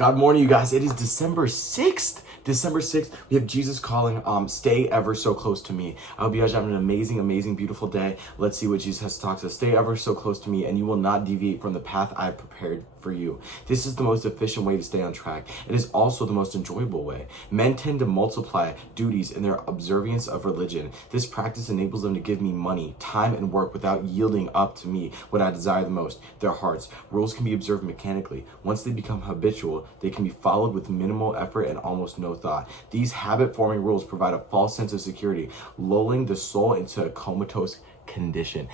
God morning, you guys. It is December 6th. December 6th, we have Jesus calling, stay ever so close to me. I hope you guys are having an amazing, beautiful day. Let's see what Jesus has to talk to us. Stay ever so close to me, and you will not deviate from the path I have prepared for you. This is the most efficient way to stay on track. It is also the most enjoyable way. Men tend to multiply duties in their observance of religion. This practice enables them to give me money, time, and work without yielding up to me what I desire the most, their hearts. Rules can be observed mechanically. Once they become habitual, they can be followed with minimal effort and almost no thought. These habit-forming rules provide a false sense of security, lulling the soul into a comatose condition.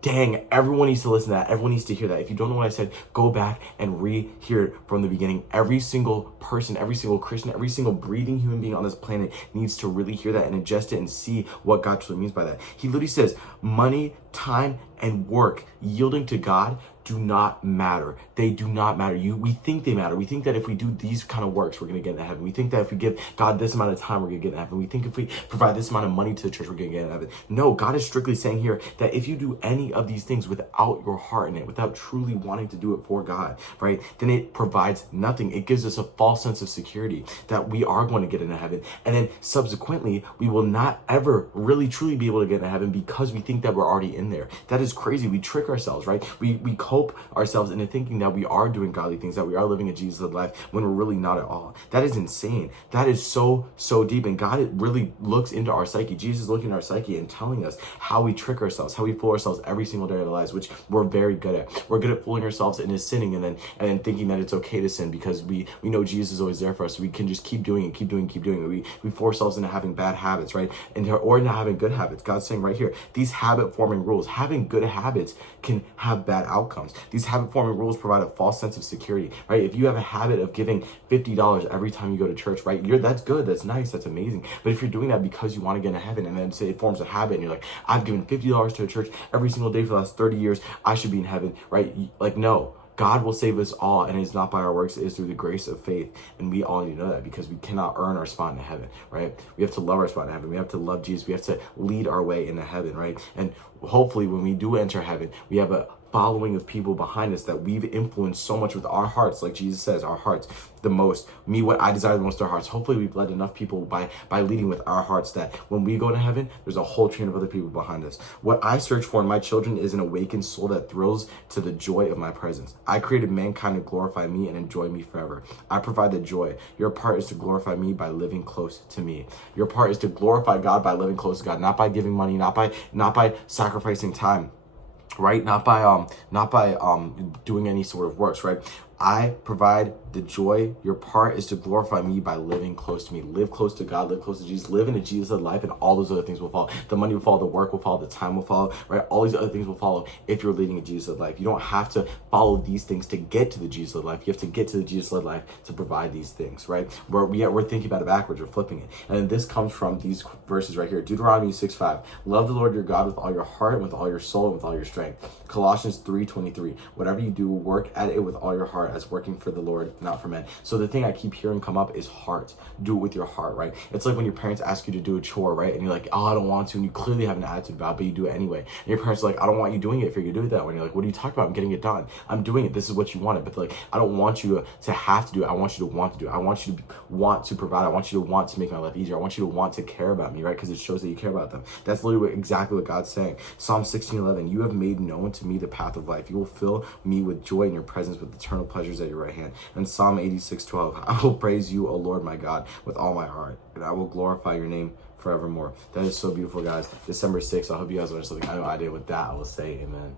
Dang, everyone needs to listen to that. Everyone needs to hear that. If you don't know what I said, go back and re-hear it from the beginning. Every single person, every single Christian, every single breathing human being on this planet needs to really hear that and ingest it and see what God truly means by that. He literally says, money, time, and work yielding to God do not matter. They do not matter. We think they matter. We think that if we do these kind of works, we're going to get into heaven. We think that if we give God this amount of time, we're going to get into heaven. We think if we provide this amount of money to the church, we're going to get into heaven. No, God is strictly saying here that if you do any of these things without your heart in it, without truly wanting to do it for God, right, then it provides nothing. It gives us a false sense of security that we are going to get into heaven. And then subsequently, we will not ever really truly be able to get into heaven because we think that we're already in there. That is crazy. We trick ourselves, right? We cope ourselves into thinking that we are doing godly things, that we are living a Jesus-led life when we're really not at all. That is insane. That is so deep. And God really looks into our psyche. Jesus is looking at our psyche and telling us how we trick ourselves, how we fool ourselves every single day of our lives, which we're very good at. We're good at fooling ourselves into sinning and then thinking that it's okay to sin because we know Jesus is always there for us. So we can just keep doing it. We force ourselves into having bad habits, right? Or into having good habits. God's saying right here, these habit-forming rules, having good habits can have bad outcomes. These habit-forming rules provide a false sense of security, right? If you have a habit of giving $50 every time you go to church, right? That's good, that's nice, that's amazing. But if you're doing that because you want to get into heaven and then say it forms a habit and you're like, I've given $50 to a church every single day for the last 30 years, I should be in heaven, right? Like, no. God will save us all, and it's not by our works, it is through the grace of faith. And we all need to know that because we cannot earn our spot in heaven, right? We have to love our spot in heaven. We have to love Jesus. We have to lead our way into heaven, right? And hopefully when we do enter heaven, we have a following of people behind us that we've influenced so much with our hearts, like Jesus says, our hearts the most. Me, what I desire the most, our hearts. Hopefully we've led enough people by leading with our hearts that when we go to heaven, there's a whole train of other people behind us. What I search for in my children is an awakened soul that thrills to the joy of my presence. I created mankind to glorify me and enjoy me forever. I provide the joy. Your part is to glorify me by living close to me. Your part is to glorify God by living close to God, not by giving money, not by sacrificing time, right? Not by doing any sort of works, right? I provide the joy. Your part is to glorify me by living close to me. Live close to God, live close to Jesus, live in a Jesus-led life, and all those other things will follow. The money will follow, the work will follow, the time will follow, right? All these other things will follow if you're leading a Jesus-led life. You don't have to follow these things to get to the Jesus-led life. You have to get to the Jesus-led life to provide these things, right? We're thinking about it backwards, we're flipping it. And then this comes from these verses right here. Deuteronomy 6:5. Love the Lord your God with all your heart, and with all your soul, and with all your strength. Colossians 3:23. Whatever you do, work at it with all your heart, as working for the Lord, not for men. So the thing I keep hearing come up is heart. Do it with your heart, right? It's like when your parents ask you to do a chore, right? And you're like, oh, I don't want to. And you clearly have an attitude about it, but you do it anyway. And your parents are like, I don't want you doing it if you're going to do it that way. And you're like, what are you talking about? I'm getting it done. I'm doing it. This is what you wanted. But like, I don't want you to have to do it. I want you to want to do it. I want you to want to provide. I want you to want to make my life easier. I want you to want to care about me, right? Because it shows that you care about them. That's literally exactly what God's saying. Psalm 16:11. You have made known to me the path of life. You will fill me with joy in your presence, with eternal pleasures at your right hand. And Psalm 86:12. I will praise you, O Lord my God, with all my heart, and I will glorify your name forevermore. That is so beautiful, guys. December 6th. I hope you guys learned something. I know I did. With that, I will say amen.